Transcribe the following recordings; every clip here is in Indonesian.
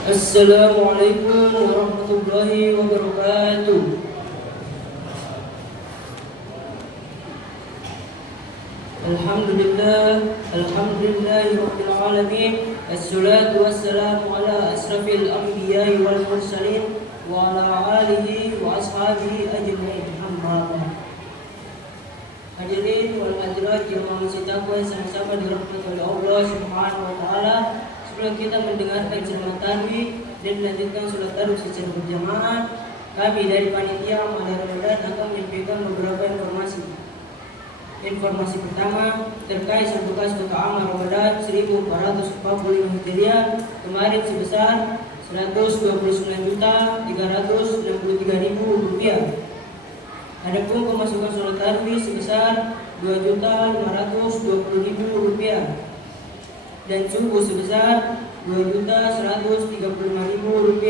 Assalamualaikum warahmatullahi wabarakatuh. Alhamdulillahirabbil alamin. Assalatu wassalamu ala asrafil anbiya'i wal mursalin wa ala alihi wa ashabihi ajma'in. Amma ba'd. Hadirin wal hadirat yang manusia takwa sama-sama dirahmati oleh Allah Subhanahu wa taala. Sebelum kita mendengarkan ceramah tarwih dan melanjutkan salat tarawih secara berjamaah, kami dari panitia Amal Ramadan akan menyampaikan beberapa informasi. Informasi pertama terkait Sabtukas Kota Amal Ramadan 1445 Hijriah kemarin sebesar Rp129.363.000. Adapun pemasukan salat tarawih sebesar Rp2.520.000 dan subuh sebesar Rp2.135.000.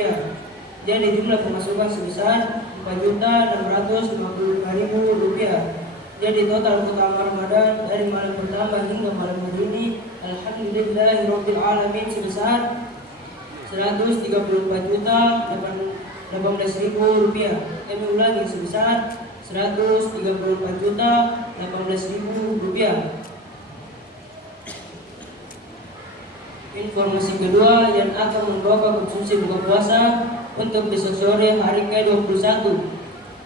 Jadi jumlah pemasukan sebesar Rp4.655.000. Jadi total Kota Amal Ramadan dari malam pertama hingga malam hari ini alhamdulillahirabbil alamin sebesar Rp134.018.000. Kami ulangi sebesar Rp134.018.000. Informasi kedua yang akan membawa konsumsi buka puasa untuk besok sore hari ke-21.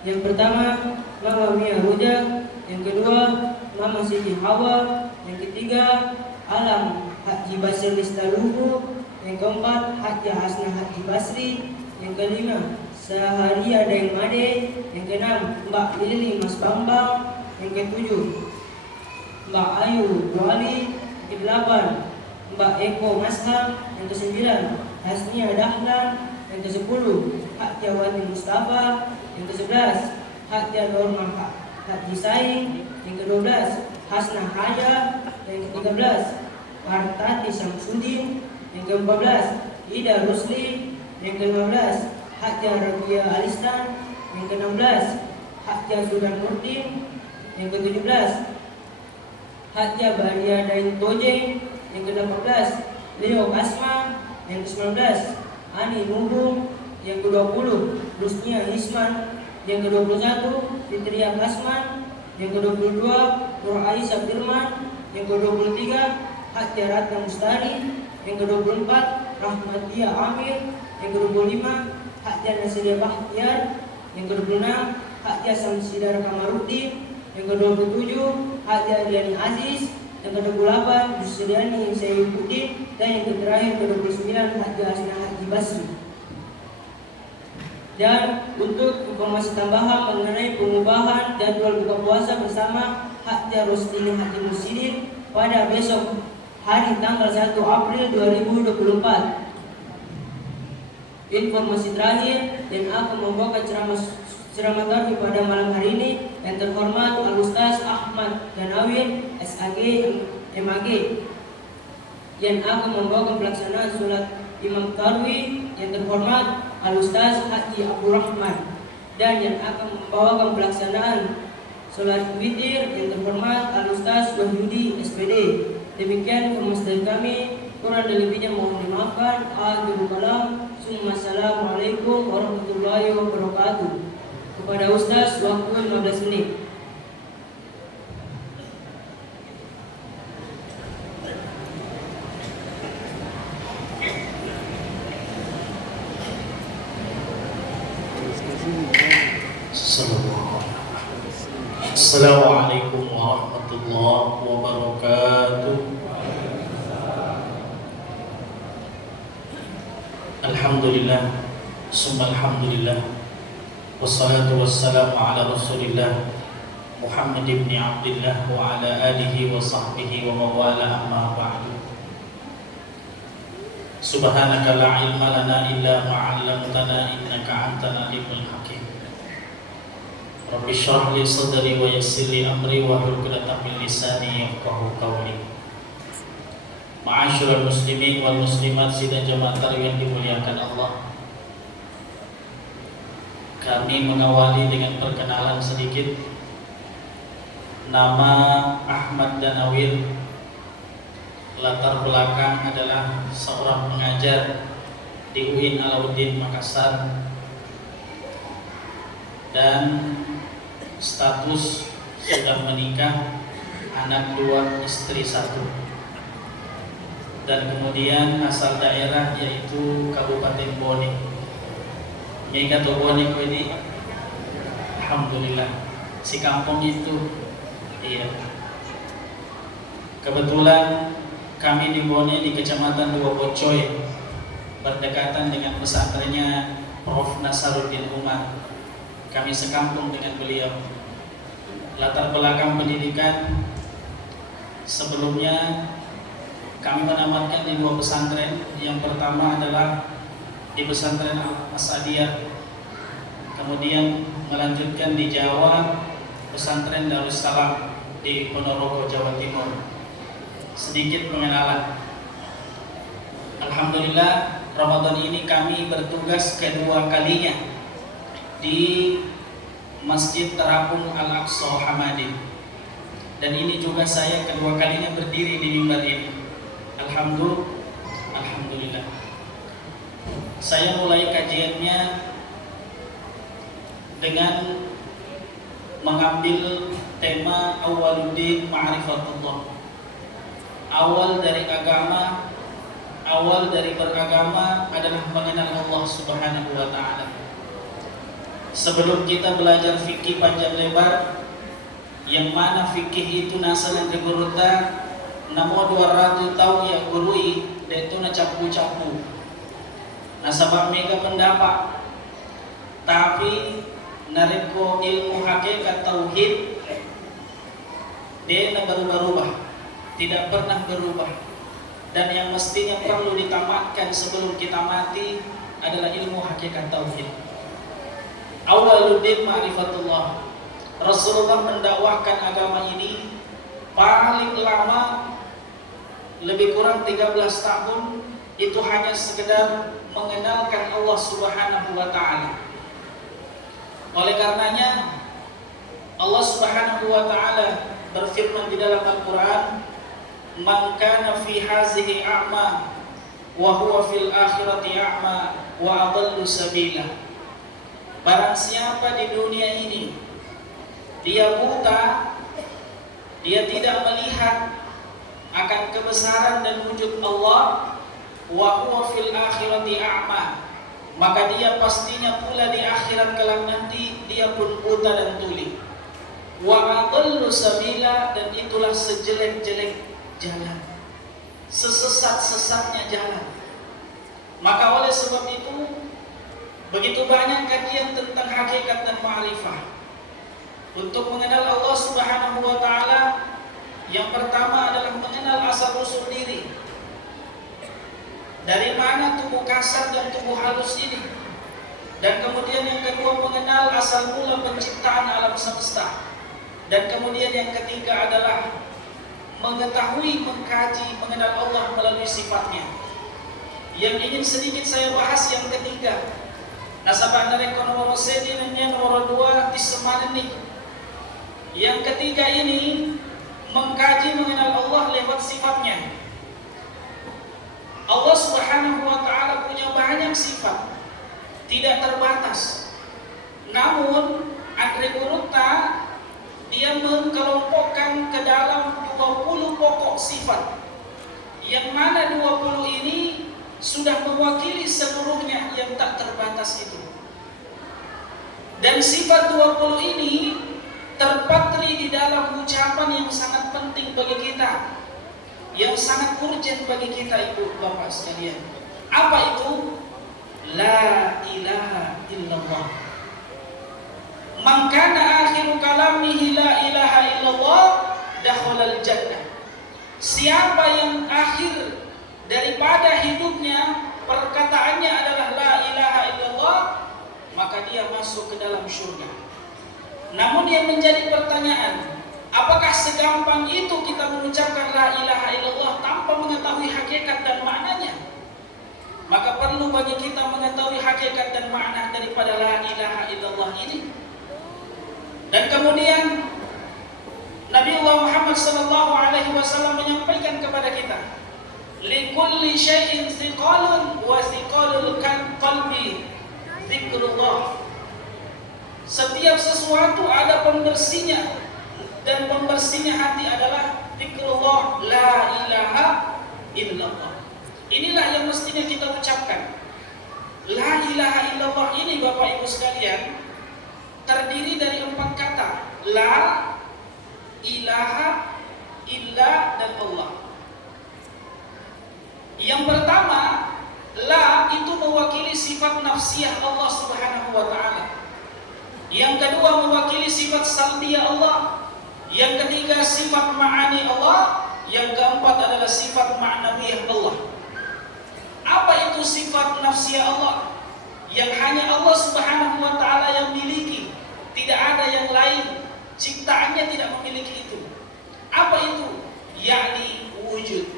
Yang pertama, Mama Mia Ruja. Yang kedua, Mama Siti Hawa. Yang ketiga, Alam Haji Basri Listaluhu. Yang keempat, Haji Hasna Haji Basri. Yang kelima, Saharia Daeng Made. Yang keenam, Mbak Lili Mas Bambang. Yang ketujuh, Mbak Ayu Wali. Yang kedelapan, Mbak Eko Masham. Yang kesembilan, Hasnia Dahlan. Yang kesepuluh, Hak Jawati Mustafa. Yang kesebelas, Hak Norma Haji Saing. Yang kedua-belas, Hasna Haya. Yang ke-13, Martati Samsudin. Yang ke-14, Ida Rusli. Yang ke-15, Hak Ragia Alistan. Yang ke-16, Hak Sudan Nurdin. Yang ke-17, Hak Baria Dain Tojeng. Yang ke-18, Leo Kasma. Yang ke-19, Ani Nubu. Yang ke-20, Rusnia Isman. Yang ke-21, Fitria Kasman. Yang ke-22, Nur Aisyah Firman. Yang ke-23, Hak Ratna Mustari. Yang ke-24, Rahmatia Amir. Yang ke-25, Hak Nasiria Bahtiar. Yang ke-26, Hak Samsidar Kamarudin. Yang ke-27, Hak Adriani Aziz. Yang ke-28, Yusriani Sayyiduddin. Dan yang terakhir ke-29, Hak Hasna Haji Basri. Dan untuk informasi tambahan mengenai pengubahan jadwal buka puasa bersama Hajjah Rostini Haji Musidin pada besok hari tanggal 1 April 2024. Informasi terakhir dan akan membawakan ceramah tarawih pada malam hari ini yang terhormat Al-Ustaz Ahmad Ganawir SAG MAG yang akan membawakan pelaksanaan sholat imam tarawih yang terhormat Al-Ustaz Haji Abdul Rahman dan yang akan membawakan pelaksanaan sholat witir yang terhormat Al-Ustaz Wahyudi SPD. Demikian informasi dari kami, kurang dan lebihnya mohon dimaafkan. Akhirul kalam. Assalamualaikum warahmatullahi wabarakatuh. Kepada Ustaz waktu 15 menit. Assalamualaikum warahmatullahi wabarakatuh. Alhamdulillah, summa alhamdulillah, wassalatu wassalamu ala rasulillah Muhammad ibn Abdullah wa ala alihi wa sahbihi wa mawala amma ba'du. Subhanaka la ilma lana illa ma'allamtana innaka antal alimul hakim. Rabbi shrah li sadri wa yassir li amri wa hlul 'uqdatam min lisani yafqahu qawli. Ma'asyiral muslimin wal muslimat sidang jamaah tarawih yang dimuliakan Allah. Kami mengawali dengan perkenalan sedikit. Nama Ahmad Ganawir, latar belakang adalah seorang pengajar di UIN Alauddin Makassar, dan status sudah menikah, anak 2, istri 1, dan kemudian asal daerah yaitu Kabupaten Bone. Nyai kata Bone ko ini, alhamdulillah, si kampung itu, iya. Kebetulan kami di Bone di Kecamatan Dua Bocoy, berdekatan dengan pesantrennya Prof. Nasaruddin Umar. Kami sekampung dengan beliau. Latar belakang pendidikan, sebelumnya kami menamatkan di 2 pesantren. Yang pertama adalah di pesantren Al-Asadiyah, kemudian melanjutkan di Jawa, pesantren Darussalam di Ponorogo, Jawa Timur. Sedikit pengenalan. Alhamdulillah, Ramadan ini kami bertugas kedua kalinya di Masjid Terapung Al-Aqsa Hamadi, dan ini juga saya kedua kalinya berdiri di mimbar ini. Alhamdulillah. Saya mulai kajiannya dengan mengambil tema Awaluddin Ma'rifatullah. Awal dari agama, awal dari beragama adalah mengenal Allah Subhanahu wa ta'ala. Sebelum kita belajar fikih panjang lebar, yang mana fikih itu nasalan di guruta, namo 200 tahun yang gurui, itu na capu-capu. Nasabak mega pendapat, tapi nareko ilmu hakikat tauhid, dia na berubah-ubah, tidak pernah berubah. Dan yang mestinya perlu ditamatkan sebelum kita mati adalah ilmu hakikat tauhid. Awaluddin Ma'rifatullah. Rasulullah mendakwahkan agama ini paling lama, lebih kurang 13 tahun, itu hanya sekedar mengenalkan Allah Subhanahu wa ta'ala. Oleh karenanya Allah Subhanahu wa ta'ala berfirman di dalam Al-Quran, "Man kana fi hazihi a'ma wa huwa fil akhirati a'ma wa adallu sabila." Barang siapa di dunia ini dia buta, dia tidak melihat akan kebesaran dan wujud Allah, wa huwa fil akhirati a'ma, maka dia pastinya pula di akhirat kelak nanti dia pun buta dan tuli. Wa adallu sabila, dan itulah sejelek-jelek jalan, sesesat-sesatnya jalan. Maka oleh sebab itu begitu banyak kajian tentang hakikat dan ma'rifah. Untuk mengenal Allah Subhanahu wa ta'ala, yang pertama adalah mengenal asal usul diri. Dari mana tubuh kasar dan tubuh halus ini? Dan kemudian yang kedua mengenal asal mula penciptaan alam semesta. Dan kemudian yang ketiga adalah mengetahui, mengkaji, mengenal Allah melalui sifatnya. Yang ingin sedikit saya bahas yang ketiga. Nasabah dari nomor sedi dan nomor 2 tisemanan nih. Yang ketiga ini mengkaji mengenal Allah lewat sifatnya. Allah Subhanahu wa ta'ala punya banyak sifat, tidak terbatas. Namun Andre Guruta dia mengkelompokkan ke dalam 20 pokok sifat, yang mana 20 ini sudah mewakili seluruhnya yang tak terbatas itu. Dan sifat 20 ini terpatri di dalam ucapan yang sangat penting bagi kita, yang sangat urgent bagi kita, ibu bapak sekalian. Apa itu? La ilaha illallah. Man kana akhiru kalamihi la ilaha illallah dakhalal jannah. Siapa yang akhir daripada hidupnya perkataannya adalah la ilaha illallah, maka dia masuk ke dalam surga. Namun yang menjadi pertanyaan, apakah segampang itu kita mengucapkan la ilaha illallah tanpa mengetahui hakikat dan maknanya? Maka perlu bagi kita mengetahui hakikat dan makna daripada la ilaha illallah ini. Dan kemudian Nabi Muhammad SAW menyampaikan kepada kita, likulli syai'in thiqalun wa thiqalul Setiap sesuatu ada pembersihnya, dan pembersihnya hati adalah zikrullah, la ilaha illallah. Inilah yang mestinya kita ucapkan. La ilaha illallah ini Bapak Ibu sekalian terdiri dari 4 kata. La ilaha illa dan Allah. Yang pertama, la itu mewakili sifat nafsiyah Allah Subhanahu wa taala. Yang kedua mewakili sifat salbiyah Allah. Yang ketiga sifat ma'ani Allah. Yang keempat adalah sifat ma'nawiyah Allah. Apa itu sifat nafsiyah Allah? Yang hanya Allah Subhanahu wa taala yang miliki, tidak ada yang lain. Ciptaannya tidak memiliki itu. Apa itu? Yakni wujud.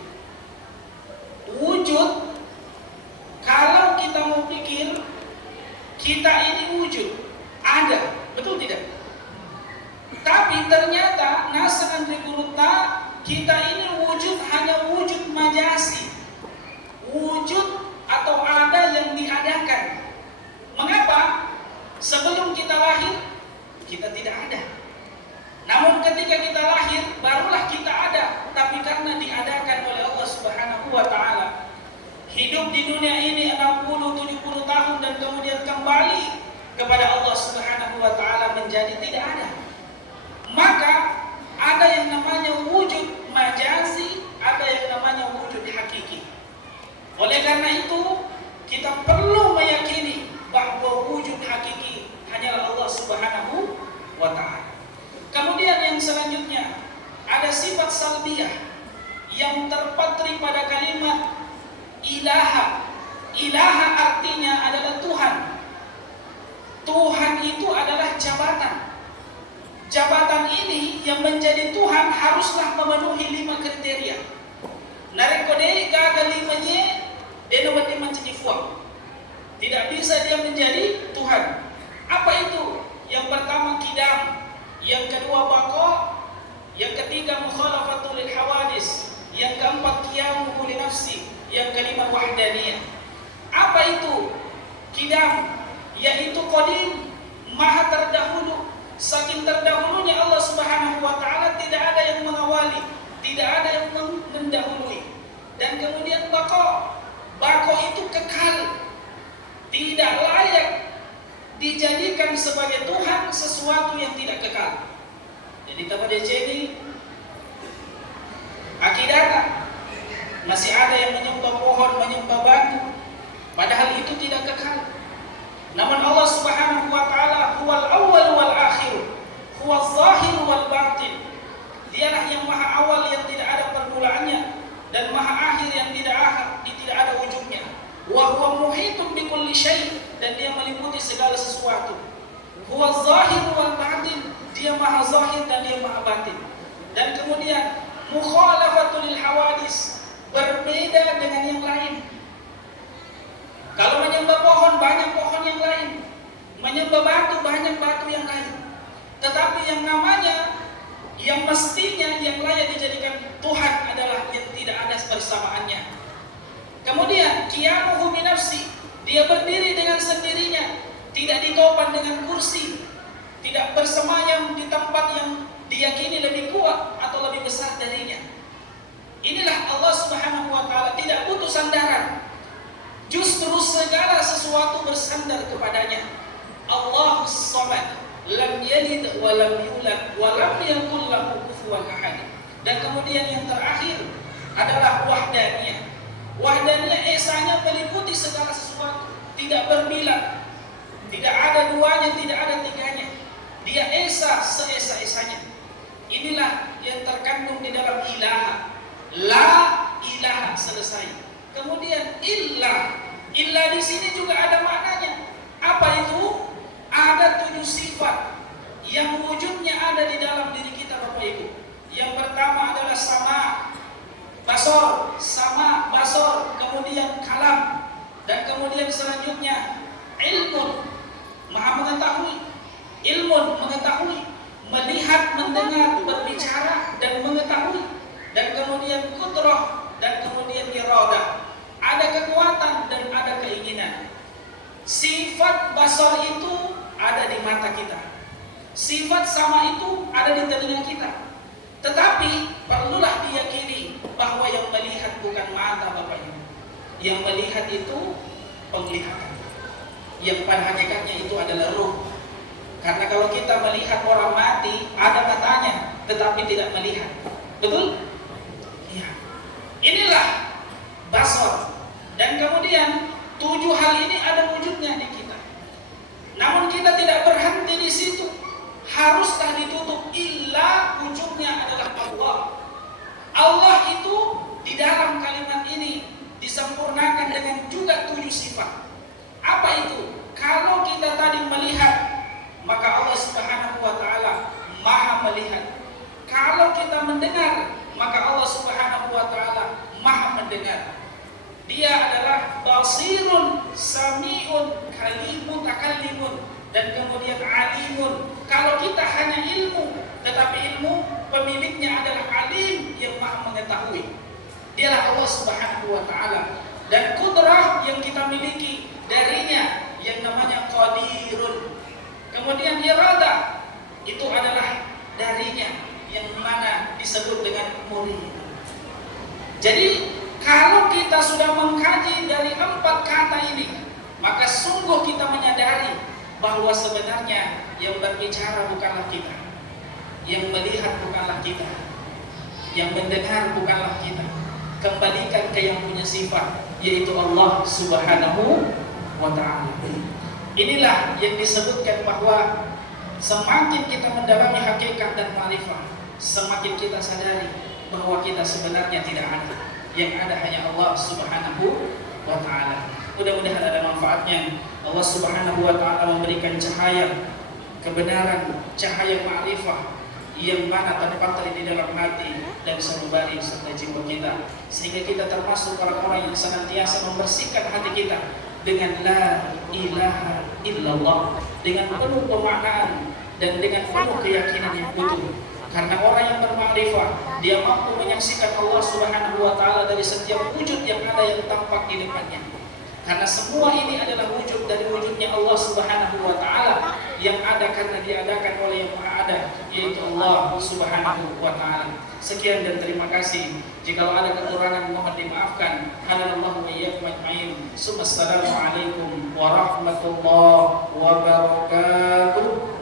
Wujud, kalau kita mau pikir, kita ini wujud, ada, betul tidak? Tapi ternyata nasa andri kurutna, kita ini wujud hanya wujud majasi, wujud atau ada yang diadakan. Mengapa? Sebelum kita lahir, kita tidak ada. Namun ketika kita lahir, barulah kita ada. Tapi karena diadakan oleh Allah Subhanahu wa ta'ala. Hidup di dunia ini 60-70 tahun dan kemudian kembali kepada Allah Subhanahu wa ta'ala menjadi tidak ada. Maka ada yang namanya wujud majazi, ada yang namanya wujud hakiki. Oleh karena itu, kita perlu meyakini bahwa wujud hakiki hanyalah Allah Subhanahu wa ta'ala. Kemudian yang selanjutnya ada sifat salbiyah yang terpatri pada kalimat ilaha. Ilaha artinya adalah Tuhan. Tuhan itu adalah jabatan. Jabatan ini yang menjadi Tuhan haruslah memenuhi 5 kriteria. Narekode gagal 5-nya dia dapat menjadi fuang. Tidak bisa dia menjadi Tuhan. Apa itu? Yang pertama kidam, yang kedua baqo, yang ketiga mukhalafatul lil hawadis, yang keempat qiyamuhu li nafsi, yang kelima wahdaniyah. Apa itu? Kidam, yaitu qadim, maha terdahulu. Saking terdahulunya Allah Subhanahu wa taala tidak ada yang mengawali, tidak ada yang mendahului. Dan kemudian baqo, baqo itu kekal. Tidak layak dijadikan sebagai Tuhan sesuatu yang tidak kekal. Jadi pada ini akidah masih ada yang menyembah pohon, menyembah batu, padahal itu tidak kekal. Namun Allah Subhanahu wa taala huwal awwal wal akhir, huwal zahir wal batin. Dialah yang maha awal yang tidak ada permulaannya dan maha akhir yang tidak ada ujungnya. Wa huwa muhitun bi kulli syai', dan dia meliputi segala sesuatu. Huwa zahir wal batin, dia maha zahir dan dia maha batin. Dan kemudian mukhalafatul lil hawadis, berbeda dengan yang lain. Kalau menyembah pohon, banyak pohon yang lain. Menyembah batu, banyak batu yang lain. Tetapi yang namanya, yang mestinya yang layak dijadikan Tuhan adalah yang tidak ada bersamaannya. Kemudian qiyamuhu bi nafsi, dia berdiri dengan sendirinya, tidak ditopang dengan kursi, tidak bersemayam di tempat yang diyakini lebih kuat atau lebih besar darinya. Inilah Allah Subhanahu wa taala, tidak butuh sandaran. Justru segala sesuatu bersandar kepadanya. Allahus Samad, lam yalid wa lam yulad wa lam yakul lahu kufuwan ahad. Dan kemudian yang terakhir adalah wahdaniyah. Wahdaniyah esanya meliputi segala sesuatu, tidak berbilang, tidak ada duanya, tidak ada tiganya. Dia esa seesa-esanya. Inilah yang terkandung di dalam ilaha. La ilaha, selesai. Kemudian illah. Illah di sini juga ada maknanya. Apa itu? Ada 7 sifat yang wujudnya ada di dalam diri kita, Bapak Ibu. Yang pertama adalah sama, basor, sama, basor, kemudian kalam, dan kemudian selanjutnya ilmun, maha mengetahui, ilmun, mengetahui, melihat, mendengar, berbicara, dan mengetahui, dan kemudian kudrah, dan kemudian iradah, ada kekuatan dan ada keinginan. Sifat basor itu ada di mata kita. Sifat sama itu ada di telinga kita. Tetapi perlulah diyakini bahwa yang melihat bukan mata Bapak Ibu. Yang melihat itu penglihatan. Yang pada hakikatnya itu adalah ruh. Karena kalau kita melihat orang mati, ada matanya, tetapi tidak melihat. Betul? Iya. Inilah basar. Dan kemudian 7 hal ini ada wujudnya di kita. Namun kita tidak berhenti di situ. Haruslah ditutup, illa wujudnya adalah Allah. Allah itu di dalam kalimat ini disempurnakan dengan juga 7 sifat. Apa itu? Kalau kita tadi melihat, maka Allah Subhanahu wa taala Maha melihat. Kalau kita mendengar, maka Allah Subhanahu wa taala Maha mendengar. Dia adalah basirun, sami'un, kalimun, takallimun, dan kemudian alimun. Kalau kita hanya ilmu, tetapi ilmu pemiliknya adalah alim yang Maha mengetahui. Dialah Allah Subhanahu wa taala. Dan kudrah yang kita miliki darinya yang namanya qadirun. Kemudian irada itu adalah darinya yang mana disebut dengan murid. Jadi kalau kita sudah mengkaji dari 4 kata ini, maka sungguh kita menyadari bahwa sebenarnya yang berbicara bukanlah kita, yang melihat bukanlah kita, yang mendengar bukanlah kita. Kembalikan ke yang punya sifat, yaitu Allah Subhanahu wa ta'ala. Inilah yang disebutkan bahwa semakin kita mendalami hakikat dan ma'rifah, semakin kita sadari bahwa kita sebenarnya tidak ada. Yang ada hanya Allah Subhanahu wa ta'ala. Mudah-mudahan ada manfaatnya. Allah Subhanahu wa ta'ala memberikan cahaya kebenaran, cahaya ma'rifah yang mana terpatri di dalam hati dan sanubari serta jiwa kita, sehingga kita termasuk orang-orang yang senantiasa membersihkan hati kita dengan la ilaha illallah, dengan penuh pemaknaan dan dengan penuh keyakinan yang utuh. Karena orang yang bermakrifah, dia mampu menyaksikan Allah Subhanahu wa ta'ala dari setiap wujud yang ada yang tampak di depannya. Karena semua ini adalah wujud dari wujudnya Allah Subhanahu wa ta'ala yang ada karena diadakan oleh yang Maha Ada, yaitu Allah Subhanahu wa ta'ala. Sekian dan terima kasih. Jika ada kekurangan mohon dimaafkan. Halallahu wa iyyakum ajmain. Assalamualaikum warahmatullahi wabarakatuh.